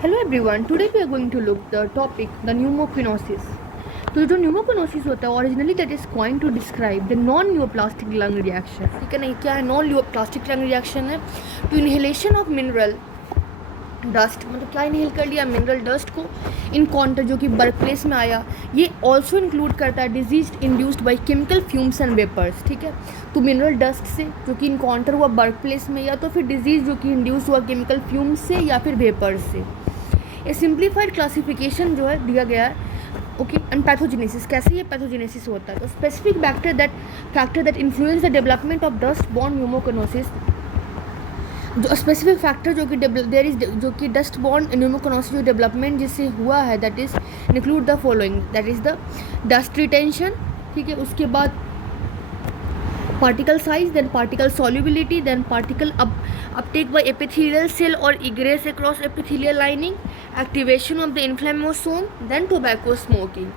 Hello everyone, today we are going to look the topic the pneumocinosis. तो जो pneumoconiosis होता है originally that is coined to describe the non neoplastic lung reaction. ठीक है ना, क्या है नॉन न्यूप्लास्टिक लंग रिएक्शन है to inhalation of mineral dust. मतलब क्या इनहेल कर लिया मिनरल डस्ट को इन काउंटर जो कि वर्क प्लेस में आया. ये ऑल्सो इंक्लूड करता है disease induced by chemical fumes and vapours. ठीक है, तो मिनरल डस्ट से जो कि इनकाउंटर हुआ वर्क प्लेस में, या तो फिर डिजीज़ जो कि इंड्यूस हुआ केमिकल फ्यूम्स से या फिर वेपर्स से. ये सिंप्लीफाइड क्लासिफिकेशन जो है दिया गया है. ओके, एंड पैथोजेनेसिस, कैसे ये पैथोजेनेसिस होता है. तो specific factor that influence the development of dust borne pneumoconiosis. जो स्पेसिफिक फैक्टर जो कि डस्ट बॉर्न न्यूमोकोनोसिस जो डेवलपमेंट जिससे हुआ है that is include the following. That is the dust retention. ठीक है, उसके बाद particle size, then particle solubility, then particle uptake by epithelial cell or egress across epithelial lining, activation of the inflammasome, then tobacco smoking.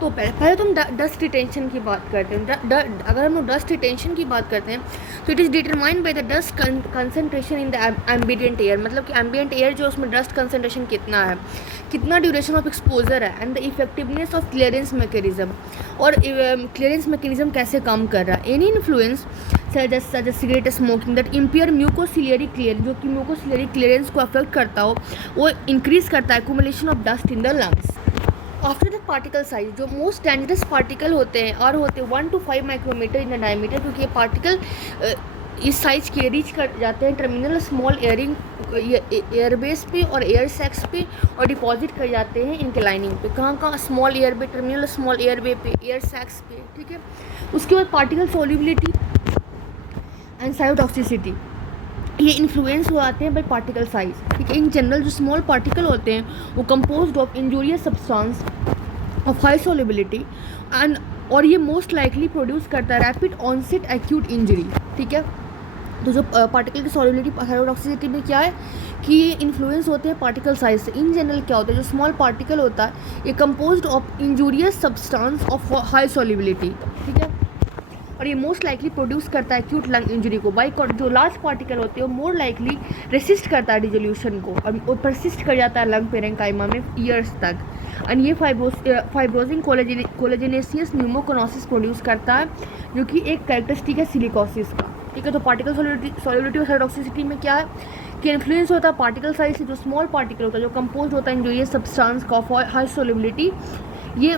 तो पहले तो हम dust retention की बात करते हैं. अगर हम लोग डस्ट रिटेंशन की बात करते हैं तो it is determined by the dust concentration in the ambient air. मतलब कि एम्बिएंट एयर जो उसमें डस्ट कंसनट्रेशन कितना है, कितना ड्यूरेशन ऑफ एक्सपोजर है, and the effectiveness of clearance mechanism. और क्लियरेंस मैकेनिज्म कैसे काम कर रहा है. Any influence such as cigarette smoking that impair mucociliary clear, जो कि म्यूकोसिलियरी क्लियरेंस को अफेक्ट करता हो, वो इंक्रीज करता है accumulation of dust in the lungs. After the particle size, जो मोस्ट डेंजरस पार्टिकल होते हैं और होते हैं 1 to 5 micrometre in the diameter, क्योंकि ये पार्टिकल इस साइज के रीच कर जाते हैं टर्मिनल स्मॉल एयरबेस पे और एयर सैक्स पे, और डिपॉजिट कर जाते हैं इनके लाइनिंग पे. कहाँ स्मॉल एयरबे, टर्मिनल स्मॉल एयरबे पे, एयर सैक्स पे. ठीक है, उसके बाद पार्टिकल सॉल्युबिलिटी एंड साइटोटॉक्सिसिटी, ये इन्फ्लुएंस हो आते हैं बाई पार्टिकल साइज. ठीक है, इन जनरल जो स्मॉल पार्टिकल होते हैं वो composed of injurious substance of high solubility and, और ये मोस्ट लाइकली प्रोड्यूस करता है रैपिड ऑनसेट एक्यूट इंजरी. ठीक है, तो जो पार्टिकल की सॉल्युबिलिटी साइटोटॉक्सिसिटी में क्या है कि ये इन्फ्लुएंस होते हैं पार्टिकल साइज से. इन जनरल क्या होता है, जो स्मॉल पार्टिकल होता है ये composed of injurious substance of high solubility. ठीक है, और ये मोस्ट लाइकली प्रोड्यूस करता है एक्यूट लंग इंजरी को. बाई जो लार्ज पार्टिकल होते हैं वो मोर लाइकली रेसिस्ट करता है डिजोल्यूशन को, और परसिस्ट कर जाता है लंग पेरेंकाइमा में ईयर्स तक. एंड ये फाइब्रोजिंग कोलेजेनेसियस न्यूमोकोनोसिस प्रोड्यूस करता है, जो कि एक कैरेक्टरिस्टिक है सिलिकोसिस का. ठीक है, तो पार्टिकल सॉल्युबिलिटी और साइटोटॉक्सिसिटी में क्या है कि इन्फ्लुएंस होता है पार्टिकल साइज से. जो स्मॉल पार्टिकल होता है जो कंपोज होता है इंजूरियस सब्सटेंस का ऑफ हाई सॉल्युबिलिटी, ये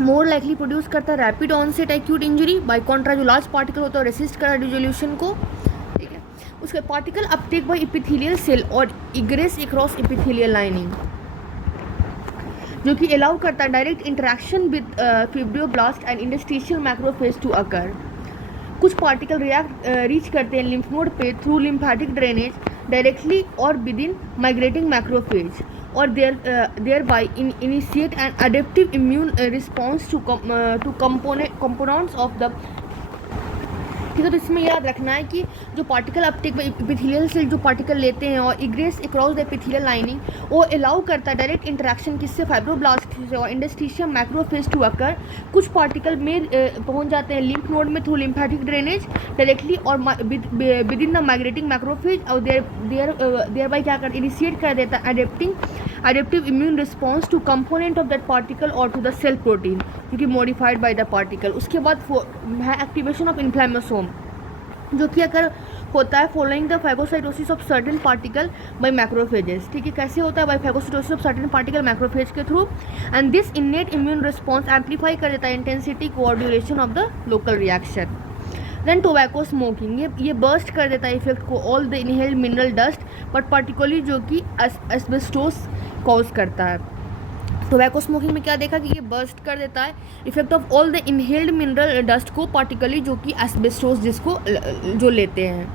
मोर लाइकली प्रोड्यूस करता है rapid onset acute injury. By contra जो लार्ज पार्टिकल होता है रेसिस्ट करता है डिजोल्यूशन को. ठीक है, उसके particle uptake by epithelial cell और इग्रेस अक्रॉस एपिथेलियल लाइनिंग, जो कि अलाउ करता है direct interaction with fibroblast and interstitial macrophage to occur. कुछ पार्टिकल रीच करते हैं लिम्फ नोड पे थ्रू लिम्फेटिक ड्रेनेज डायरेक्टली और within migrating macrophage, or thereby initiate an adaptive immune response to components of the. ठीक है, तो इसमें याद रखना है कि जो पार्टिकल अपटेक एपिथेलियल से जो पार्टिकल लेते हैं और egress across the epithelial lining, वो अलाउ करता है डायरेक्ट इंटरेक्शन किससे, फाइब्रोब्लास्ट से और इंटरस्टिशियल मैक्रोफेज टू अकर. कुछ पार्टिकल में पहुंच जाते हैं लिम्फ नोड में थ्रू लिम्फेटिक ड्रेनेज डायरेक्टली और within the migrating macrophage, और देयर बाई क्या कर इनिशिएट कर देता है adaptive immune response to component of that particle or to the cell protein, जो कि modified by the particle. उसके बाद है एक्टिवेशन ऑफ इन्फ्लेमेसोम, जो कि अगर होता है following the phagocytosis of certain particle by macrophages. ठीक है, कैसे होता है by phagocytosis of certain particle macrophage के थ्रू, and this innate immune response amplify कर देता है इंटेंसिटी को और duration of the local reaction. Then tobacco smoking, ये बर्स्ट कर देता है इफेक्ट को all the inhaled mineral dust, but particularly जो कि एस्बेस्टोस कॉज करता है. टोबैको स्मोकिंग में क्या देखा कि ये बर्स्ट कर देता है effect of all the inhaled mineral dust को, पर्टिकुलरली जो कि एस्बेस्टोस जिसको जो लेते हैं.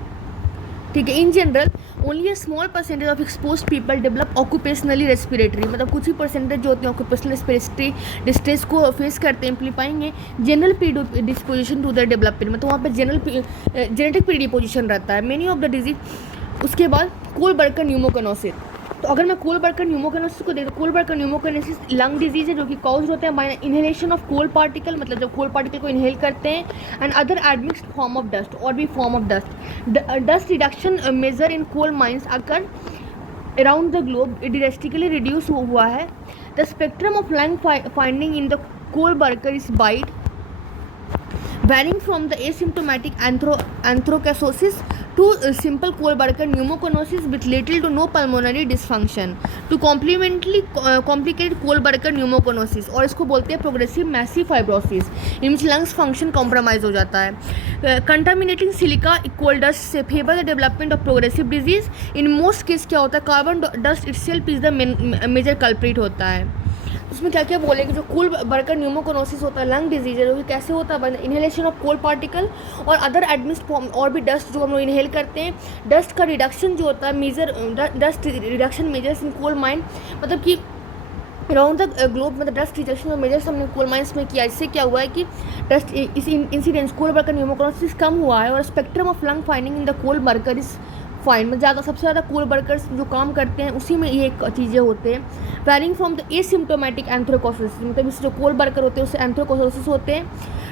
ठीक है, in general only a small percentage of expose people develop occupationally respiratory. मतलब कुछ ही परसेंटेज जो होते हैं ऑक्यूपेशनल रेस्पिरेटरी डिस्ट्रेस को फेस करते हैं, amplifying general predisposition to the development. मतलब वहाँ पर जनरल जेनेटिक प्रीडिपोजिशन रहता है मेनी ऑफ द डिजीज. उसके बाद कोलबर्गर न्यूमोकोनोसिस. तो अगर मैं कोलबर्गर न्यूमोकोनोसिस को देखूँ, कोलबर्गर न्यूमोकोनोसिस लंग डिजीज है जो कि कॉज होते हैं by inhalation of coal particle. मतलब जब कोल पार्टिकल को इनहेल करते हैं, and other admixed form of dust और भी form of dust reduction measure in coal mines occur around the globe drastically reduce हुआ है. The spectrum of lung finding in the coal worker is wide, varying from the asymptomatic anthracosis to simple Kohlberger pneumoconiosis with little to no pulmonary dysfunction to complicated Kohlberger pneumoconiosis, और इसको बोलते हैं progressive massive fibrosis, इनमें lungs function compromise हो जाता है. Contaminating silica coal dust से favour the development of progressive disease. In most case क्या होता है, carbon dust itself is the major culprit होता है. उसमें क्या क्या बोलेंगे, जो कोलबर्गर न्यूमोकोनोसिस होता है लंग डिजीज है, जो कि कैसे होता है, इनहेलेशन ऑफ कोल पार्टिकल और अदर एडमिस्ट फॉर्म और भी डस्ट जो हम लोग इनहेल करते हैं. डस्ट का रिडक्शन जो होता है major dust reduction measures in coal mine, मतलब कि अराउंड द ग्लोब मतलब डस्ट रिडक्शन और मेजर्स हमने कोल माइंस में किया. इससे क्या हुआ है कि डस्ट इस इंसिडेंस कोलबर्गर न्यूमोकोनोसिस कम हुआ है और spectrum of lung finding in the coal worker is fine. मतलब ज़्यादा सबसे ज़्यादा कोलबर्गर्स जो काम करते हैं उसी में ये चीज़ें होते हैं. वैरिंग फ्रॉम द एसिम्प्टोमेटिक एंथ्रोकोसिस, मतलब इससे जो कोलबर्गर होते हैं उससे एंथ्रोकोसिस होते हैं,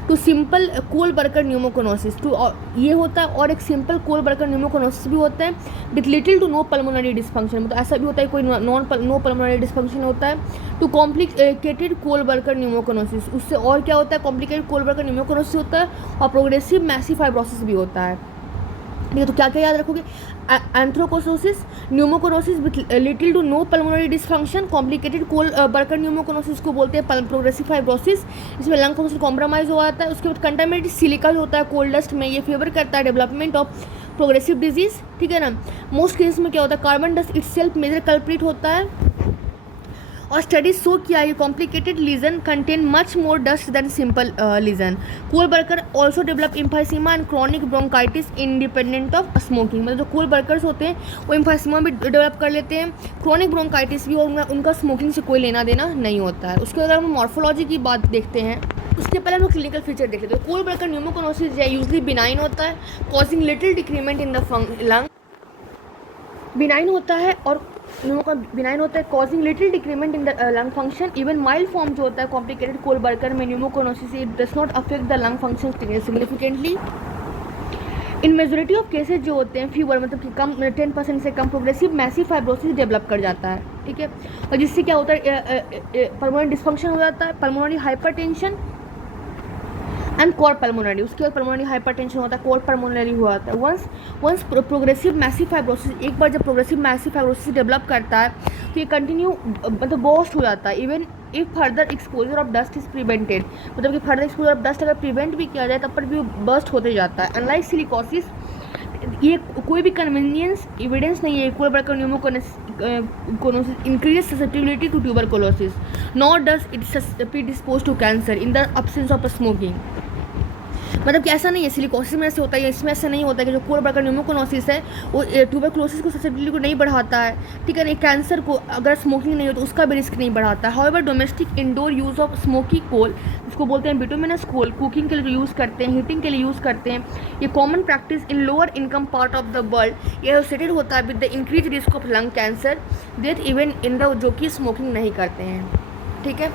टू सिंपल कोलबर्गर न्यूमोकोनोसिस टू ये होता है. और एक सिंपल कोलबर्गर न्यूमोकोनोसिस भी होता है with little to no pulmonary dysfunction, मतलब ऐसा भी होता है कोई नो पल्मोनरी डिस्फंक्शन होता है. टू कॉम्प्लिकेटेड कोलबर्गर न्यूमोकोनोसिस, उससे और क्या होता है, कॉम्प्लिकेटेड कोलबर्गर न्यूमोकोनोसिस होता है और प्रोग्रेसिव मैसिव फाइब्रोसिस भी होता है. ठीक है, तो क्या क्या याद रखोगे, anthracosis, pneumoconiosis with little to no pulmonary dysfunction, complicated coal worker pneumoconiosis को बोलते हैं प्रोग्रेसिव फाइब्रोसिस, इसमें लंग फंक्शन कॉम्प्रोमाइज हो जाता है. उसके बाद कंटामिनेटेड सिलिका जो होता है कोल डस्ट में, ये फेवर करता है डेवलपमेंट ऑफ प्रोग्रेसिव डिजीज. ठीक है ना. मोस्ट केसेस में क्या होता है, carbon dust itself major culprit होता है. और स्टडीज शो किया ये complicated lesion contain much more dust than simple lesion. Coal worker also develop emphysema and chronic bronchitis independent of smoking, मतलब जो कोलबर्गर्स होते हैं वो इम्फाइसीमा भी डेवलप कर लेते हैं, क्रॉनिक ब्रोंकाइटिस भी, और उनका स्मोकिंग से कोई लेना देना नहीं होता है. उसके अगर हम मॉर्फोलॉजी की बात देखते हैं, उसके पहले हम लोग क्लिनिकल फीचर देख लेते हैं. कोलबर्गर न्यूमोकोनोसिस यूजली बिनाइन होता है, causing little decrement in the lung. Benign होता है और बिनाइन होता है, causing little decrement in the lung function. Even mild form जो होता है कॉम्प्लिकेटेड कोलबर्गर में pneumoconiosis, it does not affect the lung function significantly. In majority of cases जो होते हैं फीवर, मतलब कि कम 10% से कम प्रोग्रेसिव मैसिव फाइब्रोसिस डेवलप कर जाता है. ठीक है, और जिससे क्या होता है, पल्मोनरी डिस्फंक्शन हो जाता है, pulmonary hypertension and core pulmonary. उसके बाद पल्मोनरी हाइपरटेंशन होता है, कोर पल्मोनरी हुआ होता है. वंस प्रोग्रेसिव मैसिव फाइब्रोसिस, एक बार जब प्रोग्रेसिव मैसिव फाइब्रोसिस डेवलप करता है तो ये कंटिन्यू मतलब बर्स्ट हो जाता है. Even if further exposure of dust is prevented, मतलब कि फर्दर एक्सपोजर ऑफ डस्ट अगर प्रिवेंट भी किया जाए तब पर भी बर्स्ट होते जाता है. अनलाइक सिलिकोसिस, ये कोई भी कन्वीनियंस एविडेंस नहीं है coal worker pneumoconiosis increase susceptibility to tuberculosis, not does it predispose to cancer in the absence of smoking. मतलब कि ऐसा नहीं है सिलिकोसिस में ऐसे होता है, इसमें ऐसा नहीं होता कि जो कोलबर्गर न्यूमोकोनोसिस है वो ट्यूबरकुलोसिस को ससेप्टिबिलिटी को नहीं बढ़ाता है. ठीक है, कैंसर को अगर स्मोकिंग नहीं हो तो उसका भी रिस्क नहीं बढ़ाता है. However domestic indoor use of smoky coal, जिसको बोलते हैं बिटुमिनस कोल, कुकिंग के लिए यूज़ करते हैं, हीटिंग के लिए यूज़ करते हैं, ये common practice in lower income part of the world, ये एसोसिएटेड होता है with the increase risk of lung cancer death even in the जो कि स्मोकिंग नहीं करते हैं. ठीक है,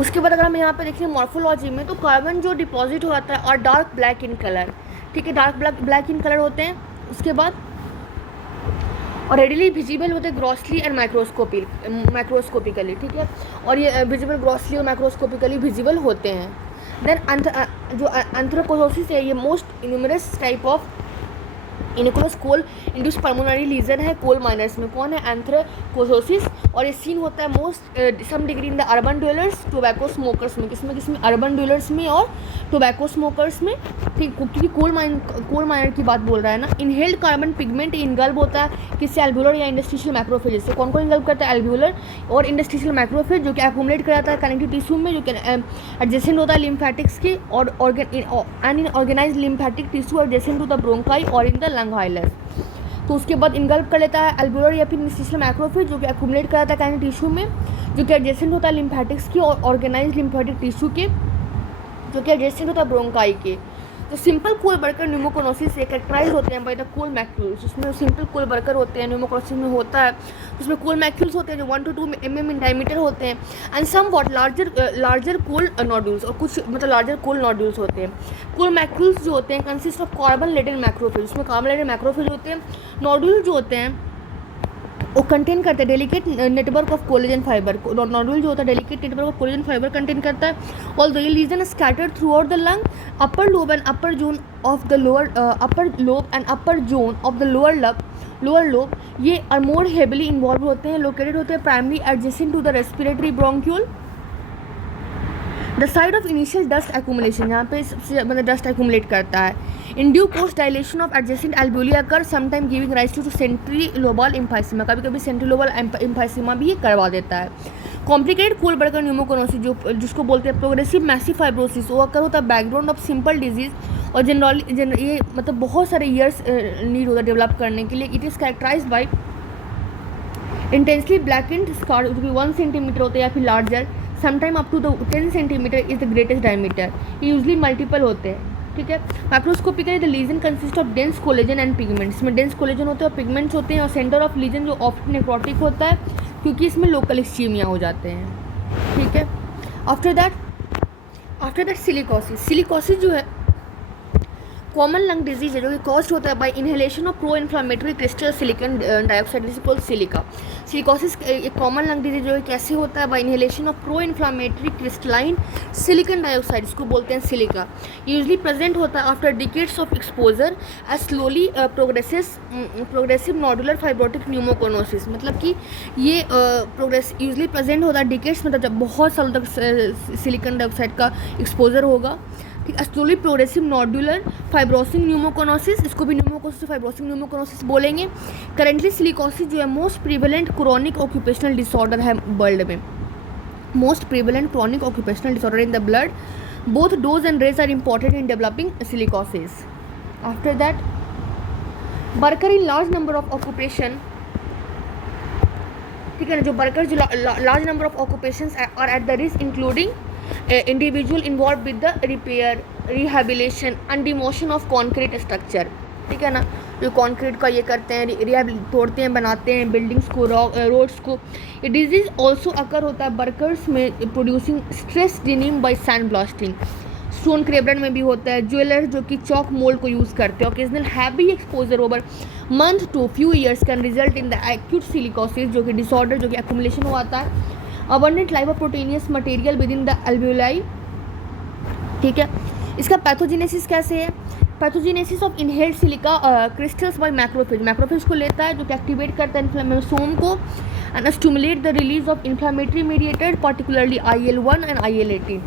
उसके बाद अगर हम यहाँ पे देखें मॉर्फोलॉजी में, तो कार्बन जो डिपॉजिट हो जाता है और डार्क ब्लैक इन कलर. ठीक है, डार्क ब्लैक इन कलर होते हैं. उसके बाद और रेडिली विजिबल होते हैं ग्रॉसली एंड माइक्रोस्कोपिकली. ठीक है, और ये विजिबल ग्रॉसली और माइक्रोस्कोपिकली विजिबल होते हैं. देन जो एंथ्रोकोसिस है, ये most numerous type of innocuous coal induce pulmonary lesion है कोल माइनर्स में. कौन है, एंथ्रोकोसिस. और ये सीन होता है most some degree in the urban dwellers, tobacco smokers में. किसमें अर्बन ड्वेलर्स में और टोबैको स्मोकर्स में. ठीक, क्योंकि कोल माइनर की बात बोल रहा है ना. इनहेल्ड कार्बन पिगमेंट इनगल्ब होता है किससे, एल्व्यूलर या इंडस्ट्रियल मैक्रोफेज से. कौन इनगल्ब करता है, एल्व्यूलर और इंडस्ट्रियल मैक्रोफेज, जो कि एक्यूमुलेट कराता है कनेक्टिव टिश्यू में, जो कि एडजेसेंट होता है लिम्फेटिक्स के और organise lymphatic tissue adjacent to the bronchi और इन द लंग हाइलस. तो उसके बाद इनगल्ब कर लेता है एल्व्यूलर या फिर इंडस्ट्रियल मैक्रोफेज, जो कि एक्यूमुलेट कराता है कनेक्टिव टिश्यू में, जो कि एडजेसेंट होता है लिम्फेटिक्स की और ऑर्गेनाइज लिम्फेटिक टिश्यू के, जो कि एडजेसेंट होता है ब्रोंकाई के. तो सिंपल कोलबर्गर न्यूमोकोनोसिस से कैरेक्टराइज होते हैं बाय द कोल मैक्यूल्स. उसमें सिंपल कोलबर्गर होते हैं, न्यूमोकोनोसिस में होता है, उसमें कोल मैक्यूल्स होते हैं जो 1 to 2 mm इन डायमीटर होते हैं, and somewhat larger coal nodules, और कुछ मतलब लार्जर कोल नोड्यूल्स होते हैं. कोल मैक्यूल्स जो होते हैं consist of carbon laden macrophage, उसमें कार्बन लेडेन मैक्रोफेज होते हैं. नोड्यूल जो होते हैं वो कंटेन करता है delicate network of collagen fibre. Nodule जो होता है delicate network of collagen fibre contain करता है। All the lesion scattered throughout the lung, upper lobe and upper zone of the lower upper lobe and upper zone of the lower lobe, ये are more heavily involve होते हैं, located होते हैं primary adjacent to the respiratory bronchiole. The side of initial dust accumulation, यहाँ पे सबसे मतलब dust accumulate करता है। In due course dilation of adjacent alveoli occur sometime giving rise to centrilobular emphysema, कभी कभी सेंट्री लोबल एम्फाइसीमा भी ये करवा देता है। कॉम्प्लिकेटेड कोल बर्गर न्यूमोकोनोसिस जो जिसको बोलते हैं प्रोग्रेसिव मैसिव फाइब्रोसिस, वो अकर होता है बैकग्राउंड ऑफ सिंपल डिजीज और जनरली ये मतलब बहुत सारे ईयर्स नीड होता है डेवलप करने के लिए। It is characterize by intensely blackened scar जो कि 1 सेंटीमीटर होते हैं या फिर larger, sometime up to the 10 centimetre is the greatest diameter. ये यूजली मल्टीपल होते हैं, ठीक है। Microscopically the lesion consist of dense collagen and pigments, इसमें डेंस कोलेजन होते हैं और पिगमेंट्स होते हैं। और सेंटर ऑफ लीजन जो ऑफ्ट नेक्रोटिक होता है क्योंकि इसमें लोकल इस्चीमिया हो जाते हैं, ठीक है। आफ्टर दैट सिलिकोसिस जो है कॉमन लंग डिजीज है जो कि कॉज होता है by inhalation of pro inflammatory crystal silicon dioxide, this is called silica. Silicosis एक कॉमन लंग डिजीज जो है कैसे होता है by inhalation of pro inflammatory crystalline silicon dioxide, इसको बोलते हैं सिलिका। यूजली प्रेजेंट होता है after decades of exposure as slowly progressive nodular fibrotic pneumoconiosis, मतलब कि ये प्रोग्रेस यूजली प्रेजेंट होता है डिकेड्स, मतलब जब बहुत सालों तक सिलिकॉन डाइऑक्साइड का एक्सपोजर होगा, ठीक है। स्लोली प्रोग्रेसिव नोडुलर फाइब्रोसिंग न्यूमोकोनोसिस, इसको भी न्यूमोकोसिस फाइब्रोसिंग न्यूमोकोनोसिस बोलेंगे। करेंटली सिलिकोसिस जो है most prevalent chronic occupational disorder है वर्ल्ड में, most prevalent chronic occupational disorder in the blood. Both dose and rage are important in developing silicosis. After that worker in large number of occupation, ठीक है ना, जो worker जो large number of occupations are at the risk including individual involve with the repair rehabilitation and demotion of concrete structure, ठीक है ना, जो concrete का ये करते हैं, तोड़ते हैं, बनाते हैं बिल्डिंग्स को, रोड्स को। ये डिजीज ऑल्सो अकर होता है वर्कर्स में producing stress denim by sand blasting. Stone क्रेबरन में भी होता है। ज्वेलर्स जो कि चॉक मोल्ड को यूज़ करते हैं। Occasional heavy exposure over month to few years can result in the acute silicosis, जो कि डिसऑर्डर जो कि एक्यूमुलेशन हुआ आता है। Abundant lipoproteinaceous material within the alveoli, ठीक है। इसका पैथोजेनेसिस कैसे है? Pathogenesis of inhaled silica crystals by macrophage को लेता है, जो कि एक्टिवेट करता है इन्फ्लेमेसोम को and stimulate the release of inflammatory mediated particularly IL-1 and IL-18।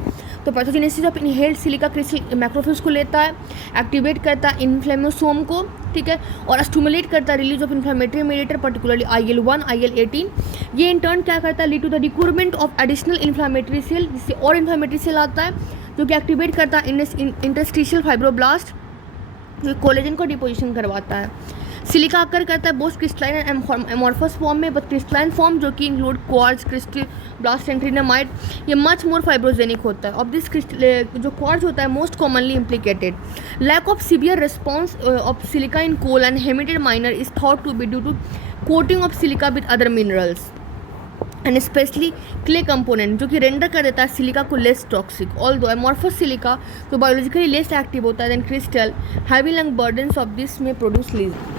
तो pathogenesis of inhaled silica crystal macrophage को लेता है, एक्टिवेट करता है इन्फ्लेमेसोम को, ठीक है, और स्टिमुलेट करता है release of inflammatory mediator particularly IL-1 IL-18। ये इन टर्न क्या करता है? Lead to the recruitment of additional inflammatory cell, जिससे और इन्फ्लामेटरी सेल आता है जो कि एक्टिवेट करता है इंटरस्टिशियल फाइब्रोब्लास्ट, जो कोलेजन को डिपोजिशन करवाता है। सिलिका अकर करता है both crystalline and amorphous form में, बट क्रिस्टलाइन फॉर्म जो कि include quartz, cristobalite and tridymite, ये मच मोर फाइब्रोजेनिक होता है। ऑफ दिस जो क्वार्ट्ज होता है most commonly implicated. Lack of severe response of silica in coal and hematite miner is thought to be due to coating of silica with other minerals and specially clay component, जो कि render कर देता है silica को less toxic. Although amorphous silica जो biologically less active होता है than crystal, heavy lung burdens of this में प्रोड्यूस लीजन।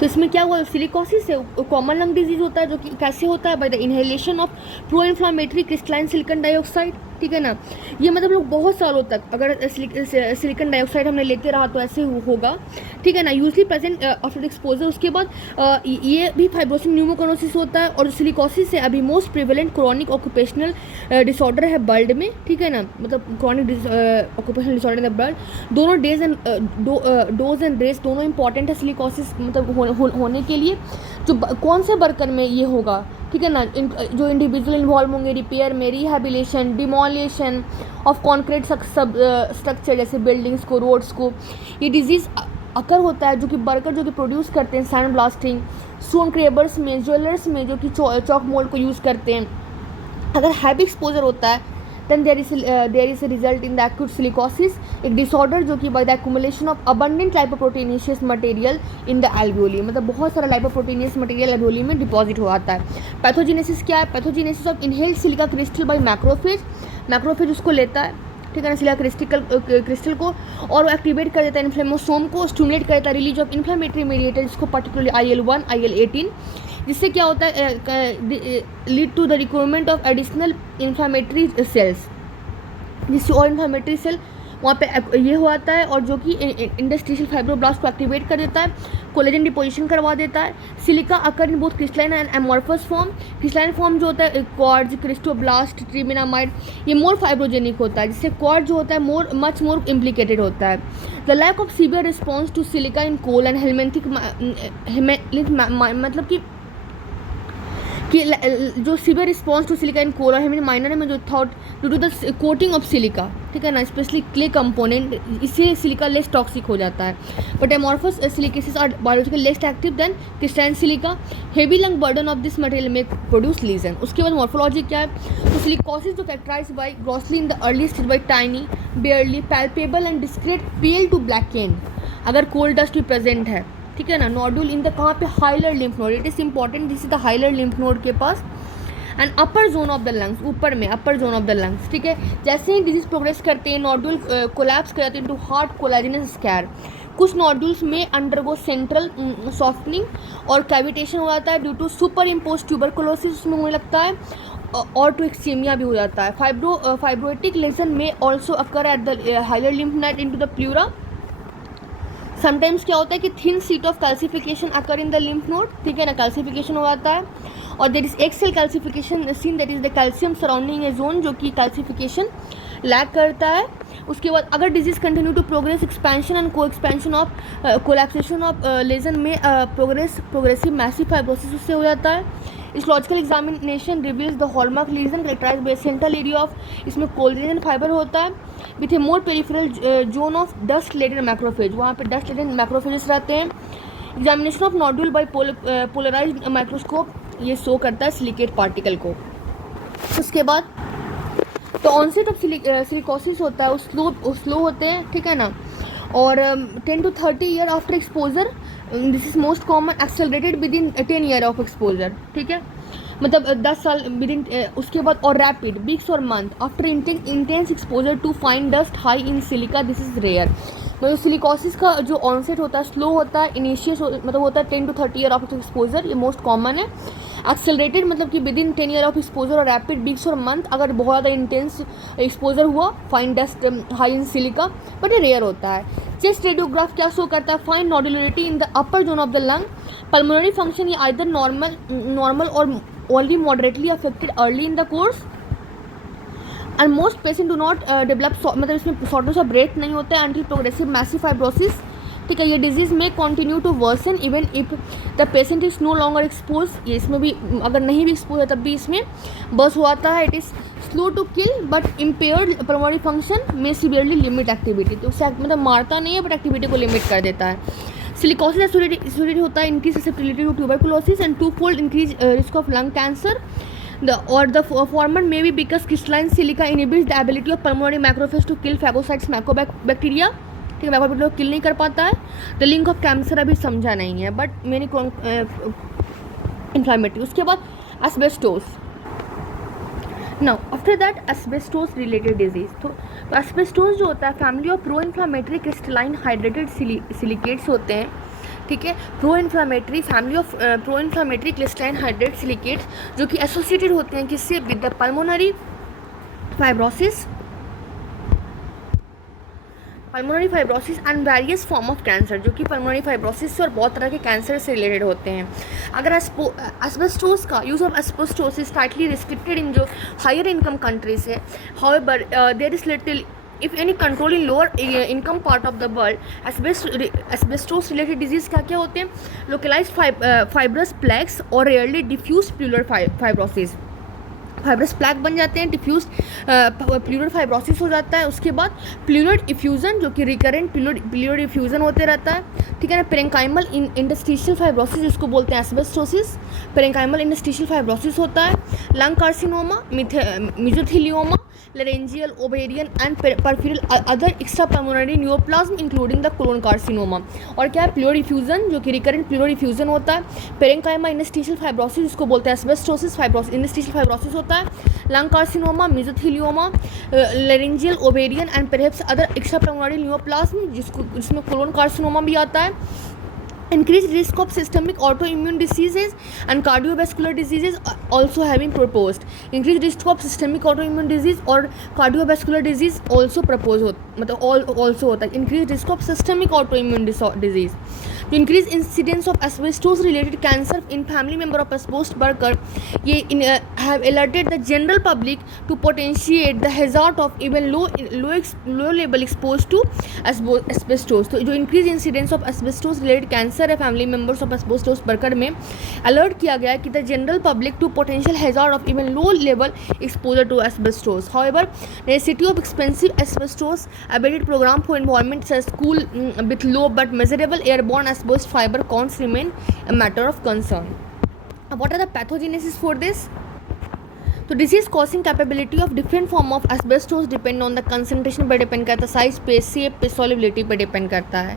तो इसमें क्या हुआ? सिलिकोसिस है, कॉमन लंग डिजीज होता है, जो कि कैसे होता है? By the inhalation of pro inflammatory crystalline silicon dioxide, ठीक है ना। ये मतलब लोग बहुत सालों तक अगर सिलिकॉन डाइऑक्साइड हमने लेते रहा तो ऐसे होगा, ठीक है ना। यूजली प्रेजेंट आफ्टर एक्सपोजर, उसके बाद ये भी फाइब्रोसिंग न्यूमोकोनोसिस होता है। और सिलिकोसिस है अभी most prevalent chronic occupational disorder है वर्ल्ड में, ठीक है ना, मतलब chronic occupational disorder in the world. दोनों डोज एंड रेस दोनों इंपॉर्टेंट है सिलिकोसिस मतलब होने के लिए। जो कौन से वर्कर में ये होगा, ठीक है ना, जो इंडिविजुअल इन्वॉल्व होंगे रिपेयर में, rehabilitation, demolition of concrete structure जैसे बिल्डिंग्स को, रोड्स को। ये डिजीज़ अकर होता है जो कि वर्कर जो कि प्रोड्यूस करते हैं सैंड ब्लास्टिंग, स्टोन क्रेबर्स में, ज्वेलर्स में जो कि चॉक मोल्ड को यूज़ करते हैं। अगर हैवी एक्सपोजर होता है then there is a result in the acute silicosis, एक डिसऑर्डर जो कि by the accumulation of abundant lipoproteinaceous material in the alveoli, मतलब बहुत सारा लाइपोप्रोटीनियस मटेरियल एल्वेओली में डिपॉजिट हो आता है। पैथोजेनेसिस क्या है? Pathogenesis of inhaled silica crystal by macrophage उसको लेता है, ठीक है ना, सिलिका क्रिस्टल को, और वो एक्टिवेट कर देता है इन्फ्लेमोसोम को, स्टिमुलेट करता है रिलीज ऑफ इन्फ्लेमेटरी मेडिएटर जिसको पर्टिकुलरली IL-1 IL-18, जिससे क्या होता है lead to the requirement of additional inflammatory cells, जिससे और इन्फ्लेमेटरी सेल वहाँ पे ये हो आता है और जो कि इंटरस्टिशियल फाइब्रोब्लास्ट को एक्टिवेट कर देता है, कोलेजन डिपोजिशन करवा देता है। Silica occur in both crystalline and amorphous form. Crystalline form जो होता है क्वार्ट्ज, क्रिस्टोब्लास्ट, ट्रिमिनामाइड, ये मोर फाइब्रोजेनिक होता है, जिससे क्वार्ट्ज जो होता है मच मोर इम्प्लीकेटेड होता है। The lack of severe response to silica in coal and helminthic, मतलब कि जो severe response to silica in coal और हेलमेंथिक माइनर में जो thought due to the coating of silica, ठीक है ना, स्पेशली क्ले कंपोनेंट, इससे सिलिका लेस टॉक्सिक हो जाता है। But amorphous silicosis are biologically less active than crystalline silica. Heavy lung burden of this material में प्रोड्यूस लीजन। उसके बाद मॉर्फोलॉजी क्या है, तो सिलिकोसिस जो characterise by grossly in the early stage by tiny, barely palpable and discrete pale to blacken, अगर cold dust भी present है, ठीक है ना। नोडुल इन द कहाँ पे, hilar lymph node, it is important, this is the hilar lymph node के पास, and upper zone of the lungs, ऊपर में upper zone of the lungs, ठीक है। जैसे ही डिजीज प्रोग्रेस करते हैं नोडुल कोलैप्स कर जाते हैं इनटू हार्ड कोलाजिनस स्कैर। कुछ नोडुल्स में अंडरगो सेंट्रल सॉफ्टनिंग और कैविटेशन हो जाता है due to superimpose tuberculosis, उसमें होने लगता है, और टू एक्सीमिया भी हो जाता है। फाइब्रोटिक लेजन में also occur at the hilar lymph node into the pleura. Sometimes क्या होता है कि thin sheet of calcification occur in the lymph node, ठीक है ना, कैल्सिफिकेशन हो जाता है, और there is eggshell calcification seen, that is the calcium surrounding a zone, जो कि कैल्सिफिकेशन लैक करता है। उसके बाद अगर disease continue to progress, expansion and को एक्सपेंशन ऑफ कोलैप्सेशन ऑफ लेजन में प्रोग्रेसिव मैसिव फाइब्रोसिस उससे हो जाता है। Histological examination reveals the hallmark lesion characterised by central area of, इसमें कोलेजन फाइबर होता है with a more peripheral zone of dust laden macrophage, वहाँ पे डस्ट लेटेड मैक्रोफेजेस रहते हैं। Examination of nodule by polarised microscope, ये show करता है सिलिकेट पार्टिकल को। उसके बाद तो ऑनसेट ऑफ सिलिकोसिस होता है, वो स्लो होते हैं, ठीक है ना, और 10 to 30 year after exposure, this is most common, accelerated with in 10 year of exposure, ठीक है, मतलब 10 साल विद इन। उसके बाद और रैपिड वीक्स और month after intense exposure to fine dust high in silica, this is rare. मतलब silicosis का जो ऑनसेट होता है स्लो होता है, इनिशियस मतलब होता है 10 to 30 ईयर ऑफ एक्सपोजर, ये मोस्ट कॉमन है। एक्सेलरेटेड मतलब कि within 10 year of exposure, और रैपिड वीक्स और मंथ अगर बहुत ज़्यादा इंटेंस एक्सपोजर हुआ, fine dust high in silica, but ये रेयर होता है। चेस्ट रेडियोग्राफ क्या शो करता है, fine nodularity in the upper zone of the lung. Pulmonary function ये आइदर नॉर्मल और only moderately affected early in the course, and most patient do not develop, मतलब इसमें शॉर्टनेस ऑफ ब्रेथ नहीं होता है अंटिल प्रोग्रेसिव मैसिव फाइब्रोसिस, ठीक है। ये डिजीज में continue to worsen even if the patient is no longer expose, ये इसमें भी अगर नहीं भी एक्सपोज है तब भी इसमें बस होता है। It is slow to kill but impaired pulmonary function में सीवियरली लिमिट एक्टिविटी, तो उससे मतलब मारता नहीं है बट एक्टिविटी को लिमिट कर देता है। सिलिकोसिस एसोसिएटेड होता है increase susceptibility to tuberculosis and two fold increase risk of lung cancer. The former may be because crystalline silica inhibits the ability of pulmonary macrophage to kill phagocytes mycobacteria, ठीक है, मैक्रोबैक्टीरिया को किल नहीं कर पाता है। The link of cancer अभी समझा नहीं है, बट मेनी इन्फ्लामेटरी। उसके बाद asbestos. Now after that asbestos related disease, तो एस्बेस्टोस जो होता है family of pro inflammatory crystalline hydrated silicates होते हैं, ठीक है। Pro inflammatory family of pro inflammatory crystalline hydrated silicates जो कि एसोसिएटेड होते हैं किससे, with the pulmonary fibrosis and various form of cancer, जो कि पल्मोनरी फाइब्रोसिस से और बहुत तरह के कैंसर से रिलेटेड होते हैं। अगर एस्बेस्टोस का use of asbestos is tightly restricted in जो हायर इनकम कंट्रीज है, however there is little if any control in lower income part of the world, asbestos related disease क्या होते हैं, localized fibrous plaques और rarely diffuse pleural fibrosis, fibrous plaque बन जाते हैं, diffuse plural fibrosis हो जाता है। उसके बाद प्लूरल इफ्यूज़न जो कि रिकरेंट प्लूरल इफ्यूज़न होते रहता है, ठीक है ना। पेरेंकाइमल इंटरस्टिशियल फाइब्रोसिस जिसको बोलते हैं एस्बेस्टोसिस, पेरेंकाइमल इंटरस्टिशियल फाइब्रोसिस होता है। Lung carcinoma, mesothelioma, laryngeal, ovarian and peripheral other extrapulmonary neoplasm including the colon carcinoma. और क्या है pleural effusion, जो कि recurrent pleural effusion होता है, parenchyma interstitial fibrosis जिसको बोलते हैं asbestosis, fibrosis interstitial fibrosis होता है, lung carcinoma, mesothelioma, laryngeal, ovarian and perhaps other extrapulmonary neoplasm जिसमें colon carcinoma भी आता है. Increased risk of systemic autoimmune diseases and cardiovascular diseases also have been proposed. Increased risk of systemic autoimmune disease और cardiovascular disease also proposed मतलब also होता है. Increased risk of systemic autoimmune disease. To increase incidence of asbestos related cancer in family member of asbestos worker, ये have alerted the general public to potentiate the hazard of even low level exposed to asbestos. तो जो increase incidence of asbestos related cancer है family members of asbestos worker में alert किया गया है कि the general public to potential hazard of even low level exposure to asbestos. However, necessity of expensive asbestos abated program for environment such as school with low but measurable airborne asbestos fiber counts remain a matter of concern. What are the pathogenesis for this? तो disease causing capability of different form of asbestos depend on the concentration पर depend करता है, size पे, shape पे, solubility पे depend करता है.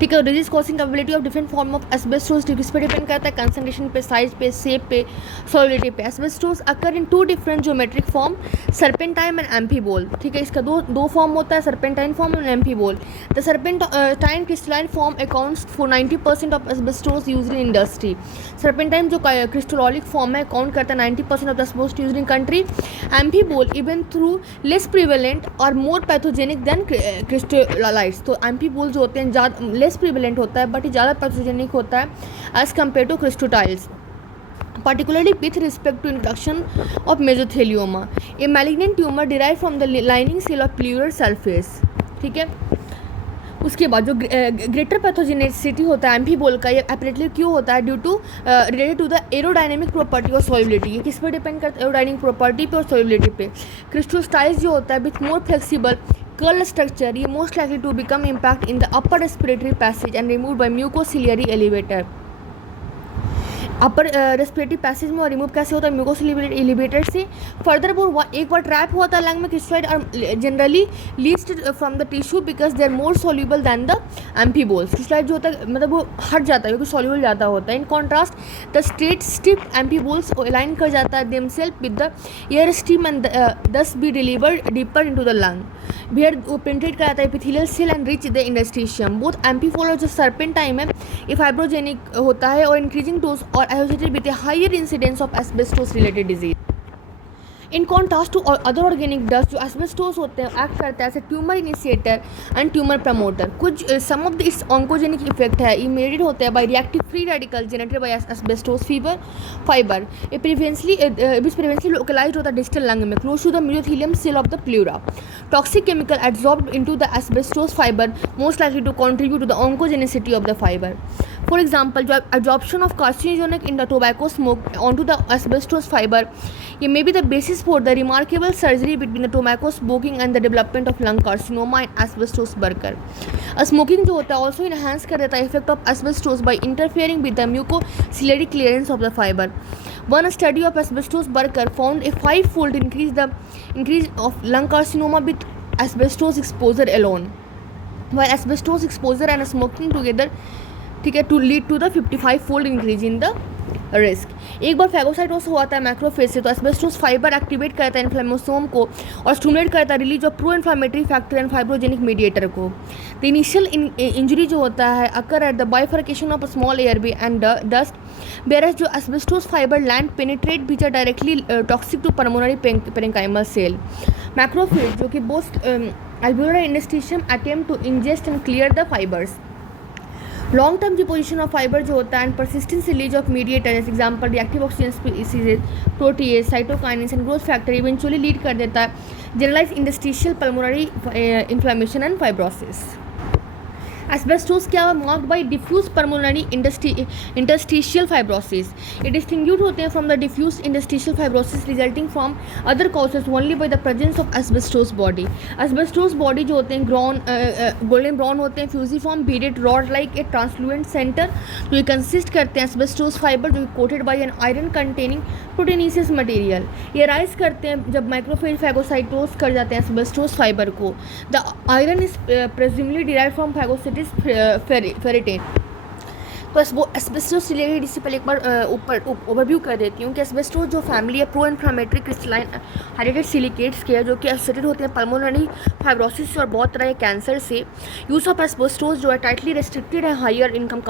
ठीक है, disease causing capability of different form of asbestos किस पे डिपेंड करता है, कंसनट्रेशन पे, साइज पे, शेप पे, सॉल्युबिलिटी पे. Asbestos occur in 2 different geometric form, serpentine and amphibole. ठीक है, इसका दो फॉर्म होता है, serpentine form and amphibole. The serpentine crystalline form accounts for 90% of asbestos used in industry. Serpentine जो क्रिस्टोलॉजिक फॉर्म है अकाउंट करता है 90% of the asbestos used country. Amphibole even through less prevalent or more pathogenic than crystallites. तो amphibole जो होते हैं ज़्यादा less prevalent होता है बट ज़्यादा pathogenic होता है as compared to crystallites, particularly with respect to introduction of mesothelioma, a malignant tumor derived from the lining cell of pleural surface. ठीक है, उसके बाद जो ग्रेटर पैथोजेनिसिटी होता है एम्फीबोल का, ये एपरेटली क्यों होता है, due to related to the aerodynamic property और सॉल्युबिलिटी. ये किस पर डिपेंड करता है, एरोडायनेमिक प्रॉपर्टी पे और सॉल्युबिलिटी पे. क्रिस्टोस्टाइल्स जो होता है with more flexible curl structure, ये most likely to become impact in the upper respiratory passage and remove by mucociliary elevator. Upper respiratory passage में और रिमूव कैसे होता है, म्यूकोसिलियरी एलिवेटर से. फर्दर वो एक बार ट्रैप होता है लंग में, क्रिस्टोसाइड और generally leached from the tissue because they are more soluble than the amphiboles. Chrysotile जो होता है मतलब वो हट जाता है क्योंकि सॉल्यूबल ज़्यादा होता है. In contrast the straight stiff amphiboles align कर जाता है themselves with the air stream and thus be delivered deeper into the lung. बियर वो पेनिट्रेट कराता है epithelial cell and reach the interstitium. Both amphibole और जो सर्पेंटाइन है ये फाइब्रोजेनिक होता है और इंक्रीजिंग डोज और associated with a higher incidence of asbestos related disease. In contrast to other organic dust जो एस्बेस्टोस होते हैं एक्ट करता है as a tumour initiator and tumour promoter. कुछ some of the its oncogenic effect है immediate होते हैं by reactive free radical generated by asbestos fibre. ये प्रिवेंसली लोकलाइज्ड होता है डिस्टल लंग में close to the mesothelium cell of the pleura. Toxic chemical absorbed into the asbestos fibre most likely to contribute to the oncogenicity of the fibre. For example, जो absorption of carcinogenic in the tobacco smoke onto the asbestos fiber, ये may be the basis for the remarkable surgery between the tobacco smoking and the development of lung carcinoma in asbestos worker. Smoking जो होता है also enhance कर देता है effect of asbestos by interfering with the mucociliary clearance of the fiber. One study of asbestos worker found a 5-fold increase of lung carcinoma with asbestos exposure alone, while asbestos exposure and smoking together ठीक है to lead to the 55-fold increase in the risk. एक बार phagocytosis होता है macrophage से तो asbestos fibre activate करता है इन्फ्लेमोसोम को और स्टिमुलेट करता है release of pro inflammatory factor and fibrogenic mediator को. द इनिशियल इंजरी जो होता है occur at the bifurcation of a small airway and dust, whereas जो asbestos fibre land penetrate which are directly toxic to pulmonary parenchymal cell. Macrophage जो कि boost alveolar interstitium attempt to ingest and clear the fibres. Long term deposition of fibre जो होता है and persistent release of mediators example reactive oxygen species, proteases, cytokines and growth factor eventually lead कर देता है generalise industrial pulmonary inflammation and fibrosis. Asbestos क्या marked by diffuse pulmonary interstitial fibrosis. ये distinguished होते हैं from the diffuse interstitial fibrosis resulting from other causes only by the presence of asbestos body. Asbestos body जो होते हैं golden brown होते हैं, fusiform beaded rod like a translucent center, जो ये consist करते हैं asbestos fiber जो coated by an iron containing proteinaceous material. ये rise करते हैं जब macrophage phagocytose कर जाते हैं asbestos fiber को. The iron is presumably derived from phagocytic ferritin. तो एस्बेस्टोस रिलेटेड इससे पहले एक बार ऊपर ओवरव्यू कर देती हूँ कि एस्बेस्टोस जो फैमिली है pro inflammatory crystalline hydrated silicates के है जो कि एसोसिएटेड होते हैं पल्मोनरी फाइब्रोसिस और बहुत तरह के कैंसर से. यूज़ ऑफ एस्बेस्टोस जो है टाइटली रेस्ट्रिक्टेड है हायर इनकम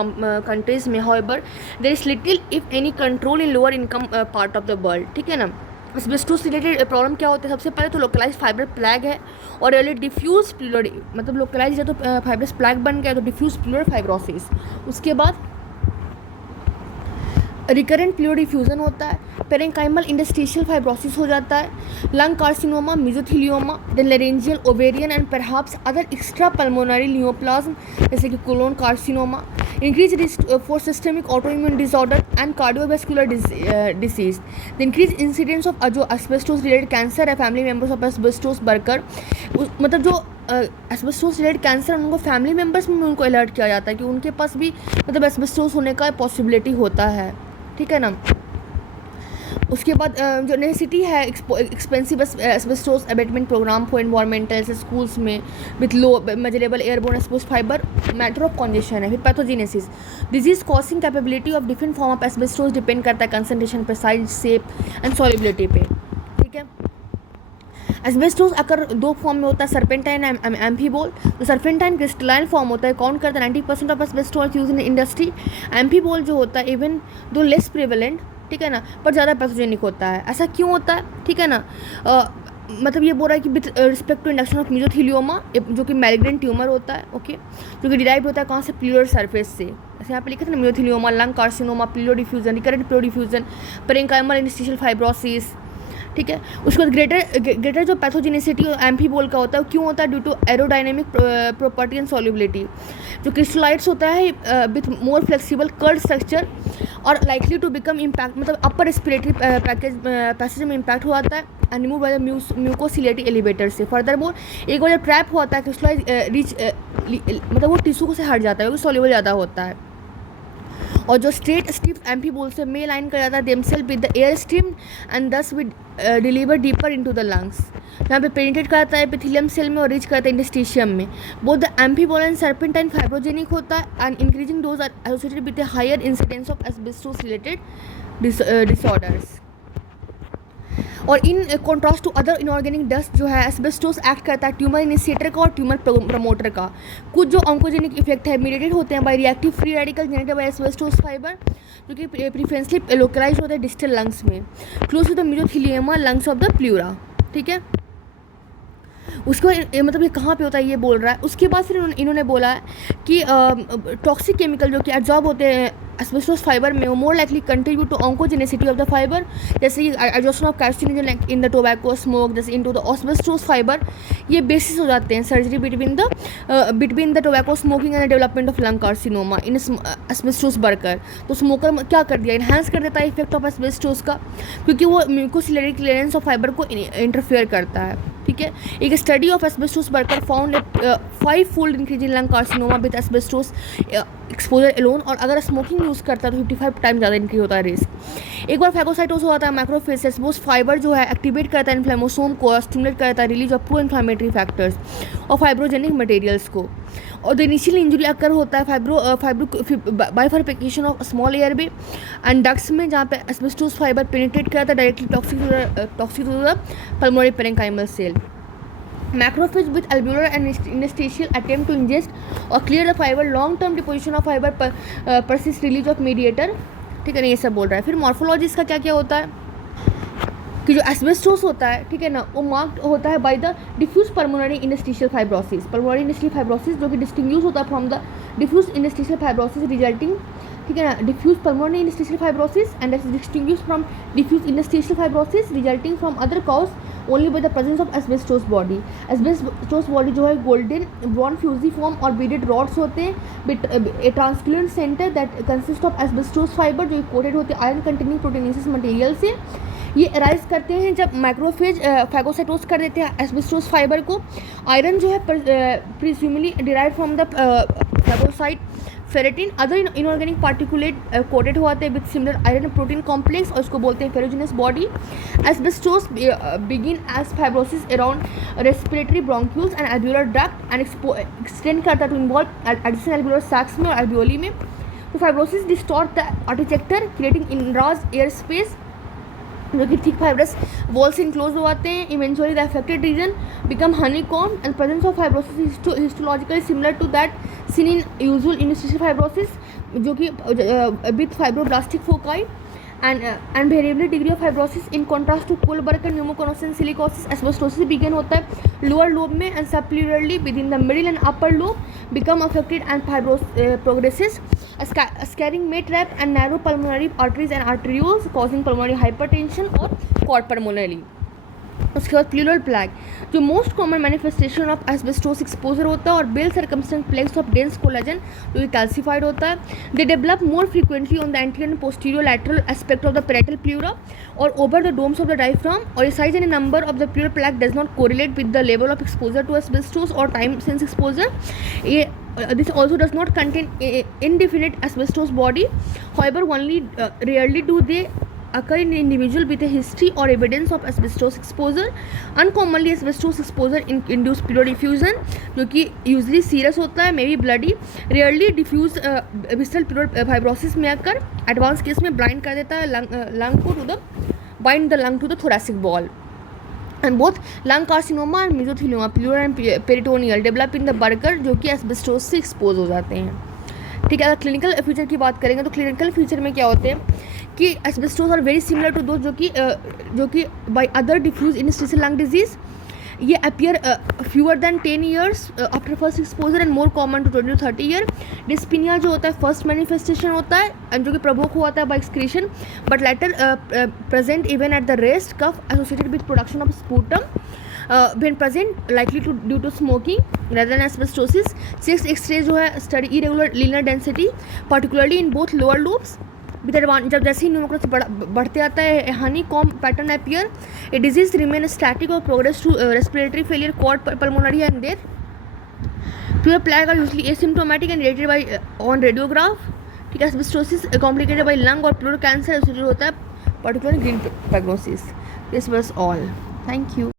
कंट्रीज़ में. However there is little if any control in lower income part of the world. ठीक है ना. एस्बेस्टोस रिलेटेड प्रॉब्लम क्या होता है? सबसे पहले तो लोकलाइज फाइबर प्लैग है और रिलेटेड डिफ्यूज प्लूरल, मतलब लोकलाइज है तो फाइब्रस प्लैग बन गया तो डिफ्यूज प्लूरल फाइब्रोसिस. उसके बाद रिकरेंट प्लूरल डिफ्यूजन होता है. पेरेंकाइमल इंटरस्टिशियल फाइब्रोसिस हो जाता है. Lung carcinoma, mesothelioma, then laryngeal, ovarian and perhaps other extra pulmonary neoplasm जैसे कि colon carcinoma. Increase risk for systemic autoimmune disorder and cardiovascular disease. The increased incidence of जो asbestos related cancer है family members of asbestos worker, मतलब जो asbestos related cancer उनको family members में उनको alert किया जाता है कि उनके पास भी मतलब asbestos होने का पॉसिबिलिटी होता है. ठीक है ना. उसके बाद जो नेसेसिटी है expensive asbestos abatement programme for environmental जैसे स्कूल्स में with low measurable airborne asbestos fibre matter of congestion है. फिर pathogenesis disease causing capability of different form of asbestos depend करता है कंसनट्रेशन पे, साइज, शेप एंड सॉल्युबिलिटी पे. ठीक है. एस्बेस्टोस अगर दो फॉर्म में होता है सर्पेंटाइन एंड एम्फीबोल. तो सर्पेंटाइन क्रिस्टलाइन फॉर्म होता है, काउंट करता है 90% of asbestos use in industry. Amphibole जो होता है इवन दो लेस प्रिवेलेंट, ठीक है ना, पर ज़्यादा पैथोजेनिक होता है. ऐसा क्यों होता है? ठीक है ना. मतलब ये बोल रहा है कि with respect to induction of mesothelioma जो कि मैलिग्नेंट ट्यूमर होता है. ओके. जो कि डिराइव होता है कहाँ से? प्लूरल सरफेस से. ऐसे यहाँ पे लिखा था ना, mesothelioma, lung carcinoma, pleural diffusion, recurrent pleural diffusion, parenchymal interstitial fibrosis. ठीक है. उसके बाद ग्रेटर जो पैथोजेनिसिटी एम्फीबोल का होता है क्यों होता है? Due to aerodynamic property and solubility. जो क्रिस्टलाइट्स होता है with more flexible curled structure और लाइकली टू बिकम इम्पैक्ट, मतलब अपर रेस्पिरेटरी पैसेज में इम्पैक्ट हो जाता है and remove by the mucociliary elevator से. फर्दर मोर एक बार जब ट्रैप होता है क्रिस्टलाइज मतलब वो टिश्यू से हट जाता है क्योंकि सॉल्युबल ज़्यादा होता है. और जो स्ट्रेट स्टिफ एम्फीबोल से में लाइन कर जाता है themselves with the air stream and thus with deliver deeper into the lungs. यहाँ पे पेनिट्रेट करता है एपिथेलियम सेल में और रीच करता है इंटरस्टिशियम में. Both the amphibole and serpentine fibrogenic होता है and increasing dose are associated with the higher incidence of asbestos related disorders. और in contrast to other inorganic dust जो है एस्बेस्टोस एक्ट करता है ट्यूमर इनिशिएटर का और ट्यूमर प्रमोटर का. कुछ जो ऑन्कोजेनिक इफेक्ट है मीडिएटेड होते हैं by reactive free radical generated by asbestos fibre जो कि प्रीफरेंसली लोकलाइज होता है डिस्टल लंग्स में close to the mesothelioma lungs of the pleura. ठीक है. उसको मतलब ये कहाँ पे होता है ये बोल रहा है. उसके बाद फिर इन्होंने बोला है कि टॉक्सिक केमिकल जो कि एब्जॉर्ब होते हैं एस्बेस्टोस फाइबर में वो more likely contribute to oncogenicity of the fibre, जैसे कि absorption of carcinogen in the tobacco smoke जैसे इनटू द एस्बेस्टोस फाइबर. ये बेसिस हो जाते हैं surgery between the tobacco smoking and development of lung carcinoma in asbestos worker. तो smoker क्या कर दिया? इन्हांस कर देता है इफेक्ट ऑफ एस्बेस्टोस का क्योंकि वो म्यूकोसिलरी क्लियरेंस ऑफ फाइबर को इंटरफेयर करता है. ठीक है. एक study of asbestos worker found 5-fold increase in lung carcinoma with asbestos exposure alone. और अगर स्मोकिंग यूज़ करता है तो 55 टाइम ज़्यादा इंक्रीज होता है रिस्क. एक बार फैगोसाइटोस हो जाता है मैक्रोफेज एस्बेस्टोस फाइबर जो है एक्टिवेट करता है इन्फ्लेमोसोम को, स्टिमुलेट करता है release of pro inflammatory factors और फाइब्रोजेनिक मटेरियल्स को. और द इनिशियल इंजरी अकर होता है bifurcation of small airway and ducts में जहाँ पे एस्बेस्टोस फाइबर पेनिट्रेट करता है directly toxic to the pulmonary parenchymal cell. Macrophage with alveolar and interstitial attempt to ingest or clear the fiber. Long term deposition of fiber persist release of mediator. ठीक है ना. ये सब बोल रहा है. फिर मॉर्फोलॉजी इसका क्या क्या होता है कि जो एस्बेस्टोस होता है, ठीक है ना, वो मार्क्ड होता है by the diffuse pulmonary interstitial fibrosis. Pulmonary interstitial fibrosis जो कि डिस्टिंग्विश होता है from the diffuse interstitial fibrosis resulting, ठीक है ना, diffuse pulmonary interstitial fibrosis and that is distinguish from diffuse interstitial fibrosis resulting from other cause only by the presence of asbestos body. Asbestos body जो है golden brown fusiform और beaded rods होते हैं with a translucent centre that consist of asbestos fibre जो coated होते हैं iron containing प्रोटीनेसिस material से. ये अराइज करते हैं जब माइक्रोफेज फैगोसाइटोस कर देते हैं एस्बेस्टोस फाइबर को. आयरन जो है presumably derive from the phagocyte. Ferritin other inorganic particulate coated होते हैं with similar iron protein complex और उसको बोलते हैं ferruginous body. Asbestos begin as fibrosis around respiratory bronchioles and alveolar duct and extend करता to involve additional alveolar sacs में और alveoli में. तो fibrosis distort the architecture creating enlarged air space जो कि थिक फाइब्रस वॉल से enclose हो जाते हैं. Eventually the affected region become honeycomb and presence of fibrosis histologically similar to that seen in usual industrial fibrosis जो कि with fibroblastic foci and variable degree of fibrosis in contrast to Kohlberg and pneumoconiosis and silicosis. Asbestosis begin होता है lower lobe में and subplurally within the middle and upper lobe become affected and fibrosis progresses. Scarring may trap and narrow pulmonary arteries and arterioles causing pulmonary hypertension or clot pulmonally. उसके बाद pleural plaque जो most common manifestation of asbestos exposure होता है और well circumscribed plaques of dense collagen जो कि calcified होता है. They develop more frequently on the anterior and posterior lateral aspect of the parietal pleura और over the domes of the diaphragm. और size and number of the pleural plaque does not correlate with the level of exposure to asbestos और time since exposure. ये this also does not contain indefinite asbestos body. However, only rarely do they occur in individual with a history or evidence of asbestos exposure. Uncommonly asbestos exposure induce pleural effusion जो कि usually serous होता है, may be bloody. Rarely diffuse visceral pleural fibrosis में आकर advanced case में blind कर देता है lung को to the bind the lung to the thoracic wall. And both lung carcinoma and mesothelioma pleural and peritoneal develop in the burger जो कि asbestos से expose हो जाते हैं. ठीक है. अगर क्लिनिकल फीचर की बात करेंगे तो क्लिनिकल फीचर में क्या होते हैं कि asbestos are very similar to दो जो कि by other diffuse interstitial lung disease. ये appear fewer than 10 years after first exposure and more common to 20 to 30 year. Dyspnoea जो होता है फर्स्ट मैनिफेस्टेशन होता है जो कि प्रवोक होता है by excretion but later present even at the rest cough associated with production of sputum when present likely to due to smoking rather than asbestosis. Chest X-ray जो है study irregular linear density particularly in both lower lobes. जब जैसे ही न्यूमोकोनस बढ़ते आता है honeycomb pattern appear. A disease remain static और progress to respiratory failure cor pulmonary and death. Pleural plaques are usually asymptomatic and rated by on radiograph. ठीक है. Asbestosis complicated by lung और pleural cancer associated होता है particular grim prognosis. This was all. Thank you.